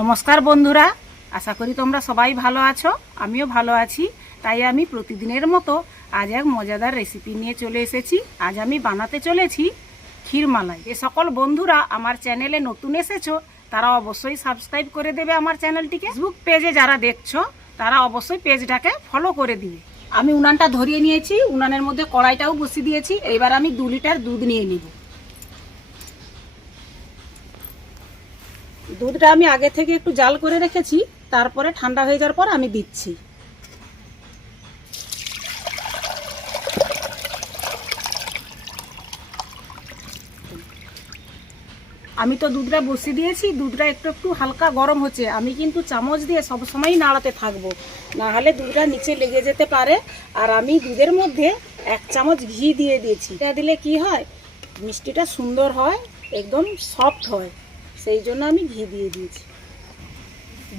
নমস্কার বন্ধুরা, আশা করি তোমরা সবাই ভালো আছো, আমিও ভালো আছি, তাই আমি প্রতিদিনের মতো আজ এক মজাদার রেসিপি নিয়ে চলে এসেছি, আজ আমি বানাতে চলেছি ক্ষীরমালাই। এ সকল বন্ধুরা আমার চ্যানেলে নতুন এসেছ, তারা অবশ্যই সাবস্ক্রাইব করে দেবে আমার চ্যানেলটিকে ফেসবুক পেজে যারা দেখছ, তারা অবশ্যই পেজটাকে ফলো করে দিবে। আমি উনানটা ধরিয়ে নিয়েছি, উনানের মধ্যে কড়াইটাও বসিয়ে দিয়েছি, এবার আমি দু লিটার দুধ নিয়ে নিব। দুধটা আমি আগে থেকে একটু জাল করে রেখেছি, তারপরে ঠান্ডা হয়ে যাওয়ার পর আমি দিচ্ছি। আমি তো দুধটা বসিয়ে দিয়েছি, দুধটা একটু একটু হালকা গরম হচ্ছে। আমি কিন্তু চামচ দিয়ে সব সময় নাড়াতে থাকব। না হলে দুধটা নিচে লেগে যেতে পারে। আর আমি দুধের মধ্যে এক চামচ ঘি দিয়ে দিয়েছি। এটা দিলে কি হয়? মিষ্টিটা সুন্দর হয়, একদম সফট হয়। সেই জন্য আমি ঘি দিয়ে দিয়েছি।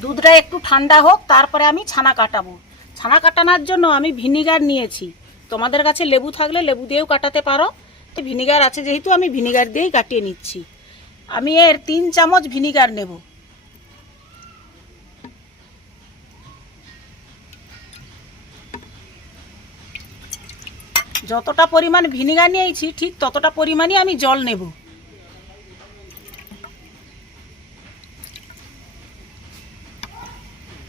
দুধটা একটু ঠান্ডা হোক, তারপরে আমি ছানা কাটাবো। ছানা কাটানোর জন্য আমি ভিনিগার নিয়েছি। তোমাদের কাছে লেবু থাকলে লেবু দিয়েও কাটাতে পারো। তো ভিনিগার আছে যেহেতু, আমি ভিনিগার দিয়েই কাটিয়ে নিচ্ছি। আমি এর তিন চামচ ভিনিগার নেব। যতটা পরিমাণ ভিনিগার নিয়েছি, ঠিক ততটা পরিমাণই আমি জল নেব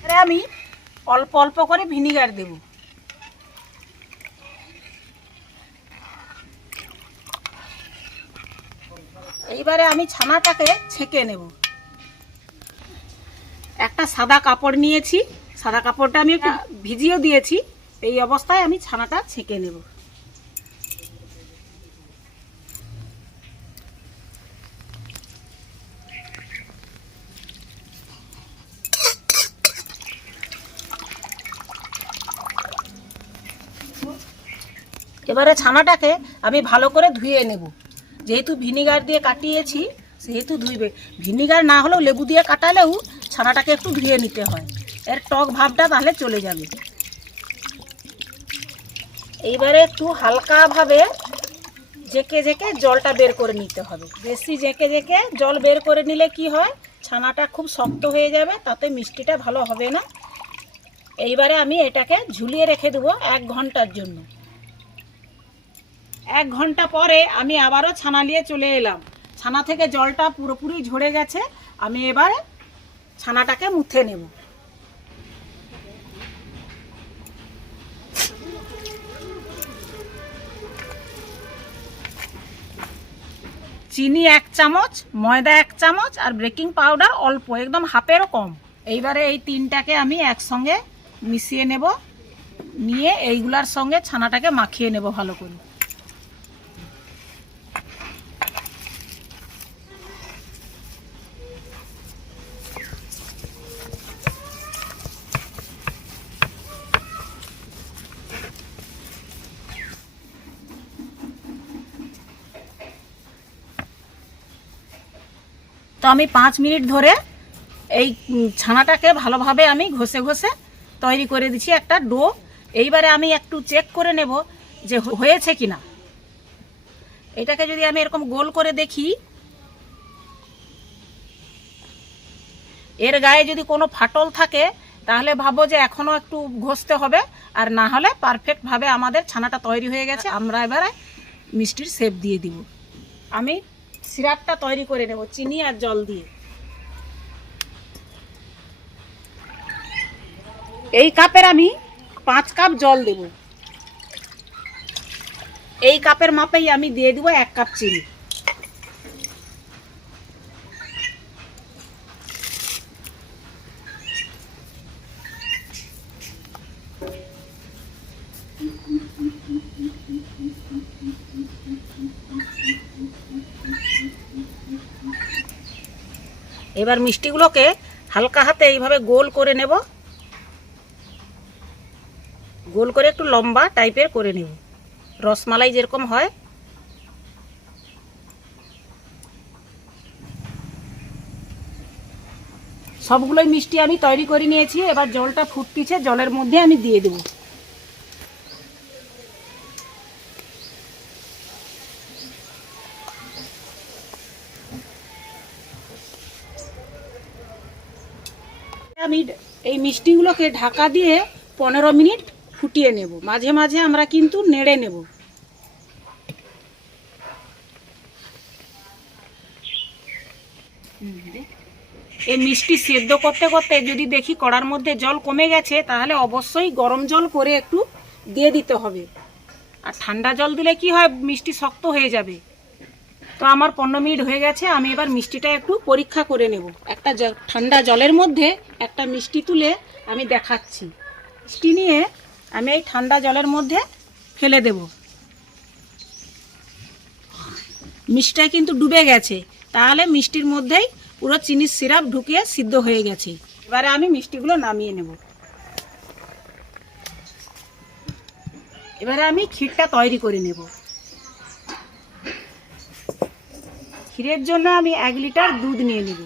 এবারে আমি অল্প অল্প করে ভিনিগার দেব। এইবারে আমি ছানাটাকে ছেঁকে নেব। একটা সাদা কাপড় নিয়েছি সাদা কাপড়টা আমি একটু ভিজিয়েও দিয়েছি এই অবস্থায় আমি ছানাটা ছেঁকে নেব। এবারে ছানাটাকে আমি ভালো করে ধুয়ে নেব। যেহেতু ভিনিগার দিয়ে কাটিয়েছি, সেহেতু ধুইবে। ভিনিগার না হলেও লেবু দিয়ে কাটালেও ছানাটাকে একটু ধুয়ে নিতে হয়। এর টক ভাবটা তাহলে চলে যাবে। এইবারে একটু হালকাভাবে জেকে জেকে জলটা বের করে নিতে হবে। বেশি জেকে জেকে জল বের করে নিলে কি হয়? ছানাটা খুব শক্ত হয়ে যাবে, তাতে মিষ্টিটা ভালো হবে না। এইবারে আমি এটাকে ঝুলিয়ে রেখে দেবো এক ঘণ্টার জন্য। এক ঘণ্টা পরে আমি আবারও ছানা নিয়ে চলে এলাম। ছানা থেকে জলটা পুরোপুরি ঝরে গেছে। আমি এবার ছানাটাকে মুথে নেব। চিনি এক চামচ, ময়দা এক চামচ আর বেকিং পাউডার অল্প, একদম হাফেরও কম। এইবারে এই তিনটাকে আমি একসঙ্গে মিশিয়ে নেব। নিয়ে এইগুলার সঙ্গে ছানাটাকে মাখিয়ে নেব ভালো করে। আমি পাঁচ মিনিট ধরে এই ছানাটাকে ভালোভাবে আমি ঘষে ঘষে তৈরি করে দিচ্ছি একটা ডো। এইবারে আমি একটু চেক করে নেব যে হয়েছে কি না এটাকে যদি আমি এরকম গোল করে দেখি। এর গায়ে যদি কোনো ফাটল থাকে, তাহলে ভাবো যে এখনও একটু ঘষতে হবে, আর না হলে পারফেক্টভাবে আমাদের ছানাটা তৈরি হয়ে গেছে। আমরা এবারে মিষ্টির শেপ দিয়ে দিব। আমি সিরাপটা তৈরি করে নেব, চিনি আর জল দিয়ে। এই কাপের আমি পাঁচ কাপ জল দেব। এই কাপের মাপেই আমি দিয়ে দেবো এক কাপ চিনি। এবার মিষ্টিগুলোকে হালকা হাতে এইভাবে গোল করে নেব। গোল করে একটু লম্বা টাইপের করে নেব। রসমালাই যেরকম হয়। সবগুলোই মিষ্টি আমি তৈরি করে নিয়েছি। এবার জলটা ফুটতিছে, জলের মধ্যে আমি দিয়ে দেবো। আমি এই মিষ্টিগুলোকে ঢাকা দিয়ে পনেরো মিনিট ফুটিয়ে নেব। মাঝে মাঝে আমরা কিন্তু নেড়ে নেব। এই মিষ্টি সেদ্ধ করতে করতে যদি দেখি কড়ার মধ্যে জল কমে গেছে, তাহলে অবশ্যই গরম জল করে একটু দিয়ে দিতে হবে। আর ঠান্ডা জল দিলে কি হয়, মিষ্টি শক্ত হয়ে যাবে। তো আমার পনেরো মিনিট হয়ে গেছে, আমি এবার মিষ্টিটা একটু পরীক্ষা করে নেব। একটা ঠান্ডা জলের মধ্যে একটা মিষ্টি তুলে আমি দেখাচ্ছি। মিষ্টি নিয়ে আমি এই ঠান্ডা জলের মধ্যে ফেলে দেব। মিষ্টিটা কিন্তু ডুবে গেছে। তাহলে মিষ্টির মধ্যেই পুরো চিনির সিরাপ ঢুকিয়ে সিদ্ধ হয়ে গেছে। এবারে আমি মিষ্টিগুলো নামিয়ে নেব। এবারে আমি ক্ষীরটা তৈরি করে নেব। ক্ষীরের জন্য আমি এক লিটার দুধ নিয়ে নেব।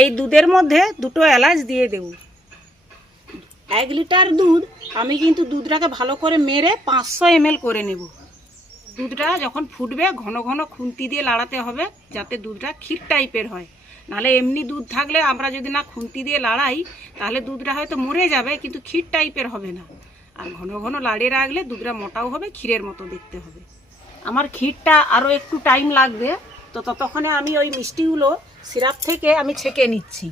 এই দুধের মধ্যে দুটো এলাচ দিয়ে দেব। এক লিটার দুধ আমি কিন্তু দুধটাকে ভালো করে মেরে পাঁচশো এমএল করে নেব। দুধটা যখন ফুটবে, ঘন ঘন খুন্তি দিয়ে লাড়াতে হবে, যাতে দুধটা ক্ষীর টাইপের হয়। নাহলে এমনি দুধ থাকলে আমরা যদি না খুন্তি দিয়ে লাড়াই, তাহলে দুধটা হয়তো মরে যাবে, কিন্তু ক্ষীর টাইপের হবে না। আর ঘন ঘন লাড়িয়ে রাখলে দুধটা মোটাও হবে, ক্ষীরের মতো দেখতে হবে। আমার ক্ষীরটা আরও একটু টাইম লাগবে, তো ততক্ষণে আমি ওই মিষ্টিগুলো সিরাপ থেকে আমি ছেঁকে নিচ্ছি।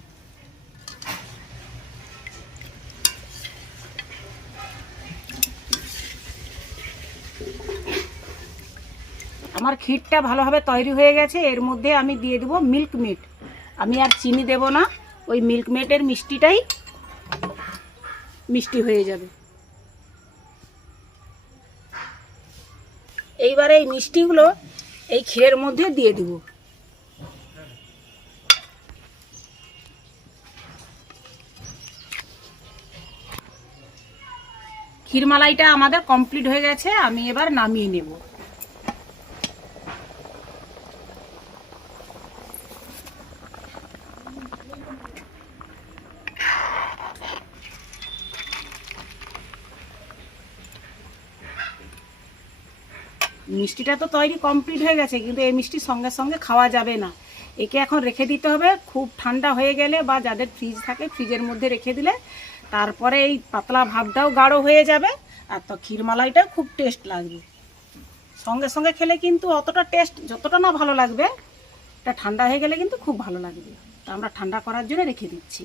আমার ক্ষীরটা ভালোভাবে তৈরি হয়ে গেছে, এর মধ্যে আমি দিয়ে দেবো মিল্ক মেট। আমি আর চিনি দেব না, ওই মিল্ক মেটের মিষ্টিটাই মিষ্টি হয়ে যাবে। এইবারে এই মিষ্টিগুলো এই ক্ষীরের মধ্যে দিয়ে দিব। ক্ষীরমালাইটা আমাদের কমপ্লিট হয়ে গেছে, আমি এবার নামিয়ে নেব। মিষ্টিটা তো তৈরি কমপ্লিট হয়ে গেছে, কিন্তু এই মিষ্টি সঙ্গে সঙ্গে খাওয়া যাবে না। একে এখন রেখে দিতে হবে, খুব ঠান্ডা হয়ে গেলে বা যাদের ফ্রিজ থাকে ফ্রিজের মধ্যে রেখে দিলে তারপরে এই পাতলা ভাবটাও গাঢ় হয়ে যাবে, আর তো ক্ষীরমালাইটাও খুব টেস্ট লাগবে। সঙ্গে সঙ্গে খেলে কিন্তু অতটা টেস্ট যতটা না ভালো লাগবে এটা ঠান্ডা হয়ে গেলে কিন্তু খুব ভালো লাগবে। তো আমরা ঠান্ডা করার জন্য রেখে দিচ্ছি।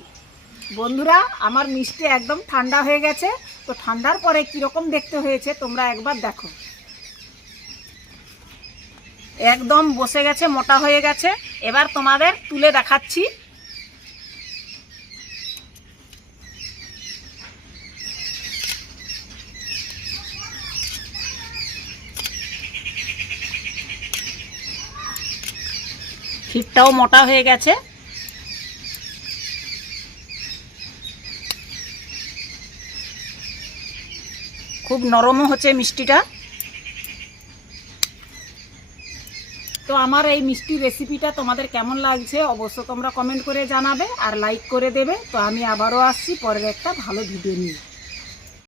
বন্ধুরা, আমার মিষ্টি একদম ঠান্ডা হয়ে গেছে, তো ঠান্ডার পরে কীরকম দেখতে হয়েছে তোমরা একবার দেখো। একদম বসে গেছে, মোটা হয়ে গেছে। এবার তোমাদের তুলে দেখাচ্ছি। ক্ষীরটাও মোটা হয়ে গেছে। খুব নরমও হচ্ছে মিষ্টিটা। তো আমার এই মিষ্টি রেসিপিটা তোমাদের কেমন লাগছে অবশ্য তোমরা কমেন্ট করে জানাবে আর লাইক করে দেবে। তো আমি আবারও আসছি পরের একটা ভালো ভিডিও নিয়ে।